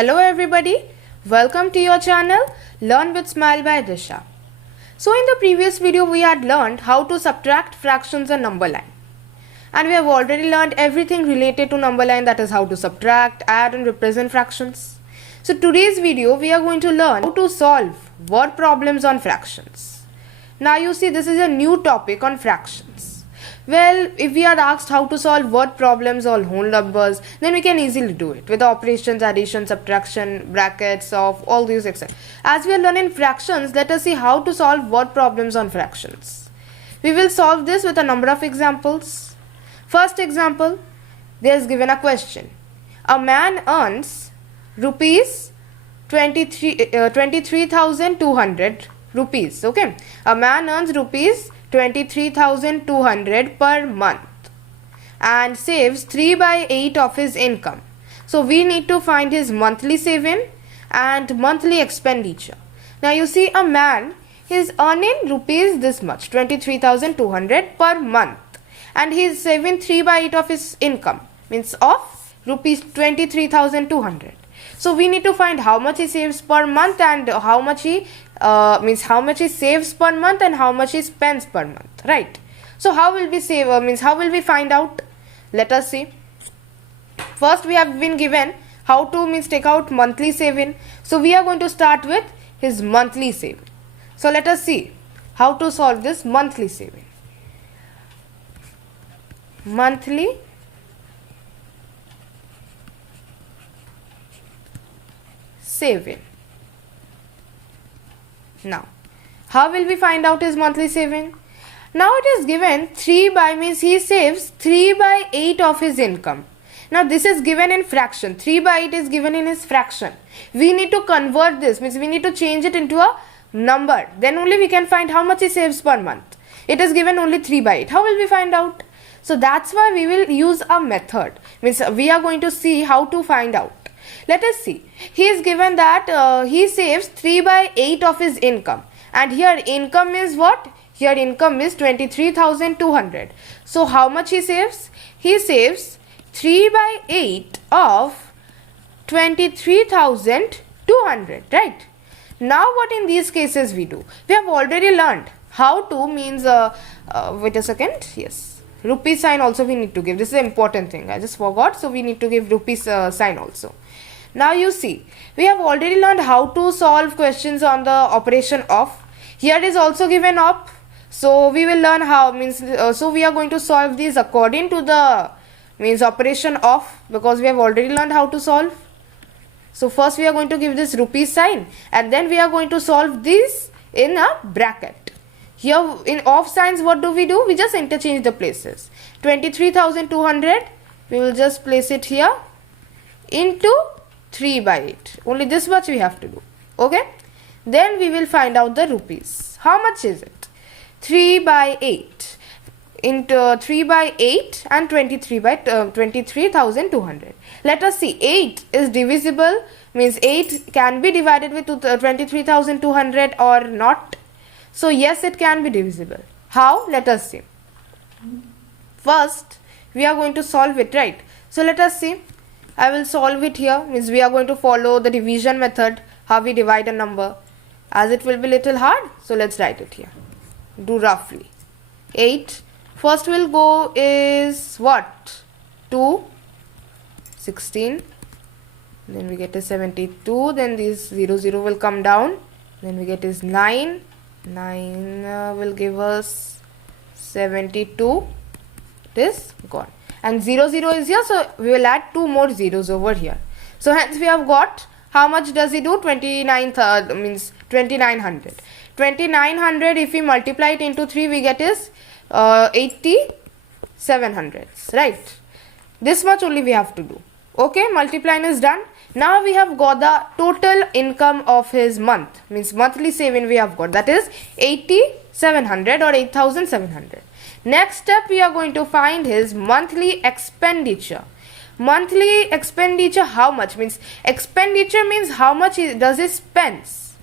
Hello everybody, welcome to your channel Learn with Smile by Disha. So in the previous video we had learned how to subtract fractions and number line. And we have already learned everything related to number line, that is how to subtract, add and represent fractions. So today's video we are going to learn how to solve word problems on fractions. Now you see, this is a new topic on fractions. Well, if we are asked how to solve word problems or whole numbers, then we can easily do it with operations, addition, subtraction, brackets of all these etc. As we are learning fractions, let us see how to solve word problems on fractions. We will solve this with a number of examples. First example, there is given a question. A man earns rupees 23,200 rupees. Okay, a man earns rupees 23,200 per month and saves 3/8 of his income. So we need to find his monthly saving and monthly expenditure. Now you see, a man is earning rupees this much, 23,200 per month, and he is saving 3/8 of his income, means of rupees 23,200. So we need to find how much he saves per month and how much he how much he saves per month and how much he spends per month, right? So how will we save, how will we find out? Let us see. First we have been given how to take out monthly saving. So we are going to start with his monthly saving. So let us see how to solve this monthly saving. Monthly saving. Now, how will we find out his monthly saving? Now it is given 3 means he saves 3/8 of his income. Now this is given in fraction. 3/8 is given in his fraction. We need to convert this, means we need to change it into a number. Then only we can find how much he saves per month. It is given only 3/8. How will we find out? So that's why we will use a method. Means we are going to see how to find out. Let us see. He is given that he saves 3/8 of his income, and here income is what? Here income is 23,200. So how much he saves? He saves 3/8 of 23,200, right? Now what in these cases we do? We have already learned how to wait a second. Yes, rupee sign also we need to give. This is an important thing. I just forgot. So we need to give rupee sign also. Now you see, we have already learned how to solve questions on the operation of. Here is also given op. So we will learn how, so we are going to solve these according to the operation of, because we have already learned how to solve. So first we are going to give this rupee sign, and then we are going to solve this in a bracket. Here in off signs, what do? We just interchange the places. 23,200, we will just place it here into 3/8. Only this much we have to do. Okay, then we will find out the rupees. How much is it? 3/8 into 3/8 and 23,200. Let us see. 8 is divisible, means 8 can be divided with 23,200 or not. So yes, it can be divisible. How? Let us see. First we are going to solve it, right? So let us see. I will solve it here. Means we are going to follow the division method, how we divide a number, as it will be little hard. So let's write it here. Do roughly. 8. First will go is what? 2, 16. Then we get a 72. Then this 0 will come down. Then we get is 9. 9 will give us 72. It is gone. And 0 is here, so we will add 2 more zeros over here. So hence we have got, how much does he do? 2,900. 2,900, if we multiply it into 3, we get is 8,700, right? This much only we have to do. Okay, multiplying is done. Now we have got the total income of his month, means monthly saving we have got, that is 8,700 or 8,700. Next step, we are going to find his monthly expenditure. Monthly expenditure, how much? Expenditure means how much does he spends.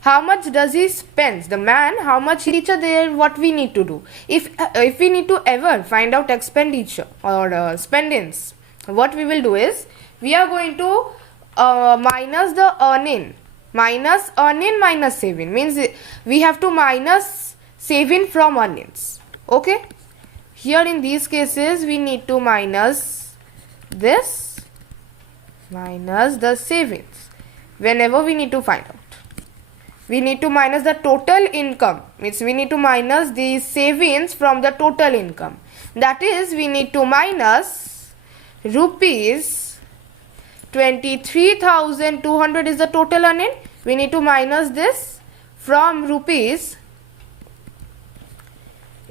How much does he spends? The man, how much expenditure there, what we need to do. If we need to ever find out expenditure or spendings, what we will do is, we are going to minus the earning minus saving, means we have to minus saving from earnings. Okay, here in these cases we need to minus this minus the savings. Whenever we need to find out, we need to minus the total income, means we need to minus the savings from the total income. That is, we need to minus rupees 23,200 is the total earning. We need to minus this from rupees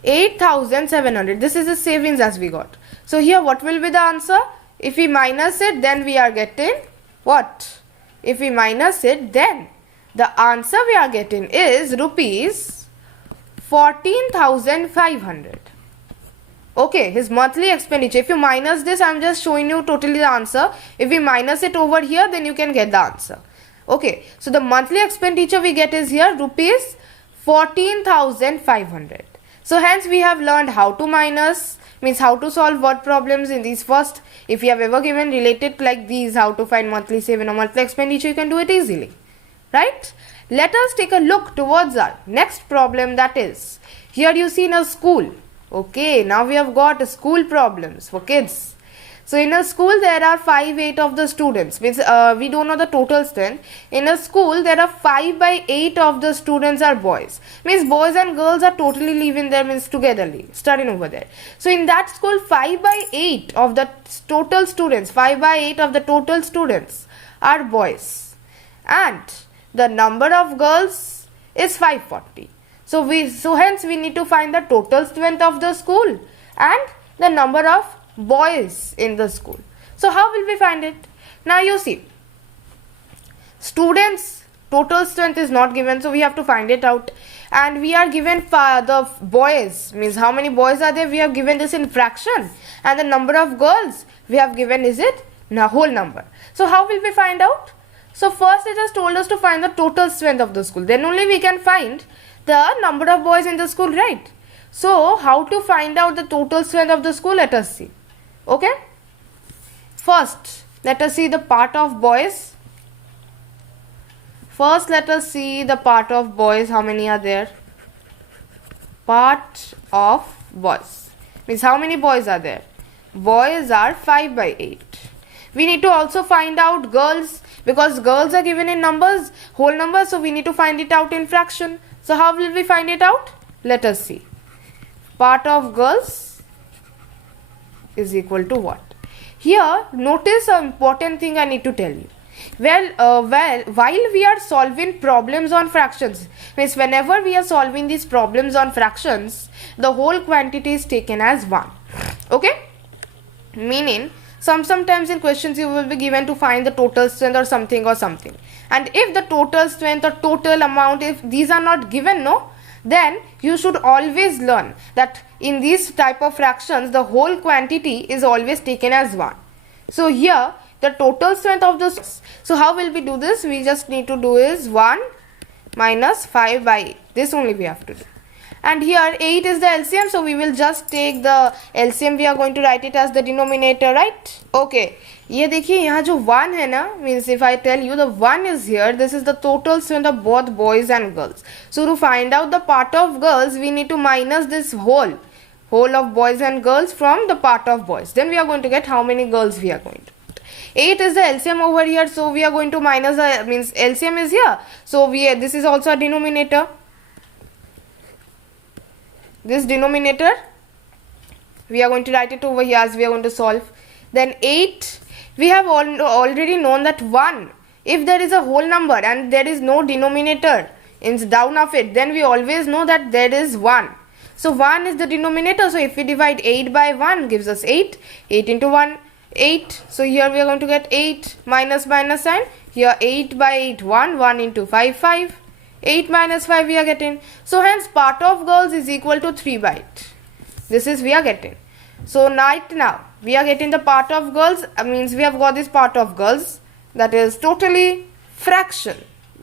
8,700. This is the savings as we got. So here what will be the answer? If we minus it, then we are getting what? If we minus it, then the answer we are getting is rupees 14,500. Okay, his monthly expenditure. If you minus this, I am just showing you totally the answer. If we minus it over here, then you can get the answer. Okay, so the monthly expenditure we get is here rupees 14,500. So hence we have learned how to minus, means how to solve word problems in these first. If you have ever given related like these, how to find monthly saving or monthly expenditure, you can do it easily. Right? Let us take a look towards our next problem, that is, here you see in a school. Okay, now we have got school problems for kids. So in a school there are 5/8 of the students, means we don't know the total strength. In a school there are 5/8 of the students are boys, means boys and girls are totally living there, means togetherly studying over there. So in that school 5/8 of the total students, 5/8 of the total students are boys, and the number of girls is 540. So hence we need to find the total strength of the school and the number of boys in the school. So how will we find it? Now you see, students total strength is not given, so we have to find it out, and we are given the boys, means how many boys are there, we have given this in fraction, and the number of girls we have given is it a whole number. So how will we find out? So first it has told us to find the total strength of the school, then only we can find the number of boys in the school, right? So how to find out the total strength of the school, let us see. Okay, first let us see the part of boys. First let us see the part of boys, how many are there? Part of boys, means how many boys are there? Boys are 5/8. We need to also find out girls, because girls are given in numbers, whole numbers, so we need to find it out in fraction. So how will we find it out? Let us see. Part of girls is equal to what? Here notice an important thing I need to tell you. While we are solving problems on fractions, means whenever we are solving these problems on fractions, the whole quantity is taken as 1. Okay, meaning sometimes in questions you will be given to find the total strength or something, and if the total strength or total amount, if these are not given, no, then you should always learn that in these type of fractions the whole quantity is always taken as 1. So here the total strength of the, so how will we do this? We just need to do is 1 minus 5/8. This only we have to do. And here 8 is the LCM, so we will just take the LCM, we are going to write it as the denominator, right? Okay, ये देखिए यहाँ जो 1 है ना, means if I tell you the 1 is here, this is the total strength of both boys and girls. So to find out the part of girls, we need to minus this whole of boys and girls from the part of boys. Then we are going to get how many girls we are going to. 8 is the LCM over here, so we are going to minus the, means LCM is here, so this is also a denominator. This denominator we are going to write it over here as we are going to solve. Then 8, we have already known that 1, if there is a whole number and there is no denominator in down of it, then we always know that there is 1. So 1 is the denominator, so if we divide 8 by 1 gives us 8, 8 into 1, 8. So here we are going to get 8 minus sign, here 8 by 8, 1 into 5, 5. 8 minus 5 we are getting. So hence part of girls is equal to 3/8. This is we are getting. So right now we are getting the part of girls, means we have got this part of girls, that is totally fraction.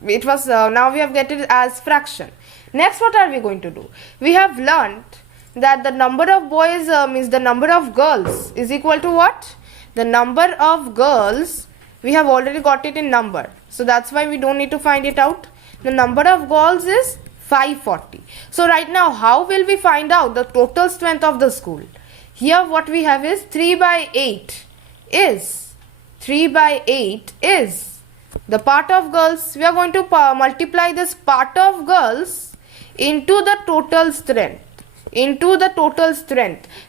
It was now we have get it as fraction. Next what are we going to do? We have learned that the number of boys means the number of girls is equal to what? The number of girls We have already got it in number. So that's why we don't need to find it out. The number of girls is 540. So right now, how will we find out the total strength of the school? Here what we have is 3 by 8 is the part of girls. We are going to multiply this part of girls into the total strength.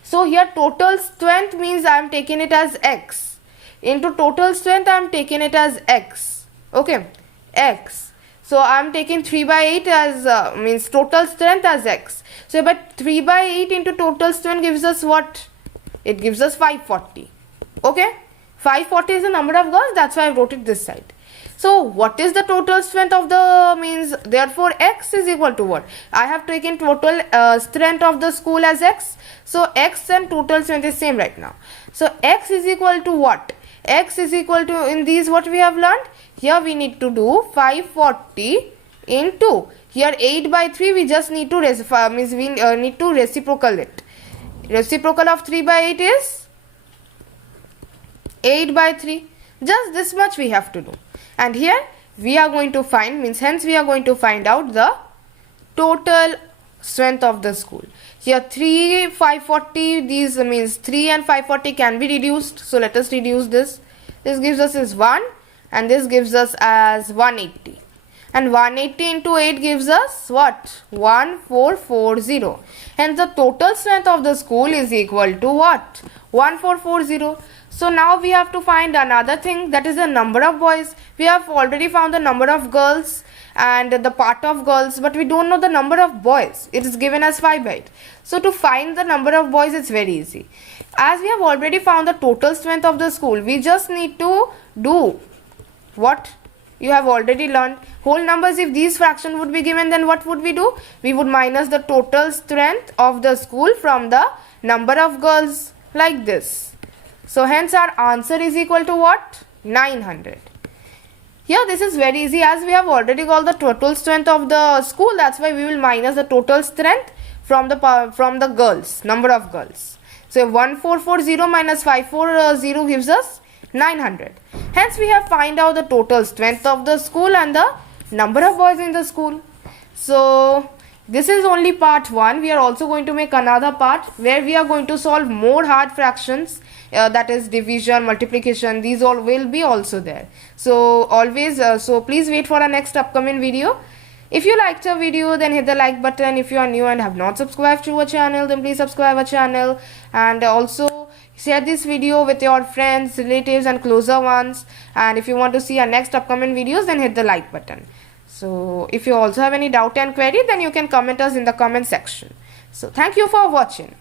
So here total strength means I am taking it as x. Into total strength I am taking it as x. Okay, x. So I am taking 3 by 8 as means total strength as x. So but 3 by 8 into total strength gives us what? It gives us 540. Okay, 540 is the number of girls. That's why I wrote it this side. So what is the total strength of the means? Therefore x is equal to what? I have taken total strength of the school as x. So x and total strength is same right now. So x is equal to what? X is equal to, in these what we have learned? Here we need to do 540 into, here 8 by 3 we just need to need to reciprocal it. Reciprocal of 3 by 8 is 8 by 3. Just this much we have to do. And here we are going to find, hence we are going to find out the total strength of the school. Here 3, 540, these means 3 and 540 can be reduced. So let us reduce this. This gives us is 1 and this gives us as 180. And 180 into 8 gives us what? 1440. Hence the total strength of the school is equal to what? 1440. So now we have to find another thing, that is the number of boys. We have already found the number of girls and the part of girls, but we don't know the number of boys. It is given as 5 by 8. So to find the number of boys, it's very easy. As we have already found the total strength of the school, we just need to do what you have already learned. Whole numbers, if these fraction would be given, then what would we do? We would minus the total strength of the school from the number of girls, like this. So hence our answer is equal to what? 900. Here this is very easy, as we have already got the total strength of the school. That's why we will minus the total strength from the girls, number of girls. So 1440 minus 540 gives us 900. Hence we have find out the total strength of the school and the number of boys in the school. So this is only part 1. We are also going to make another part where we are going to solve more hard fractions, that is division, multiplication. These all will be also there. So always, so please wait for our next upcoming video. If you liked our video, then hit the like button. If you are new and have not subscribed to our channel, then please subscribe our channel, and also share this video with your friends, relatives and closer ones. And if you want to see our next upcoming videos, then hit the like button. So if you also have any doubt and query, then you can comment us in the comment section. So thank you for watching.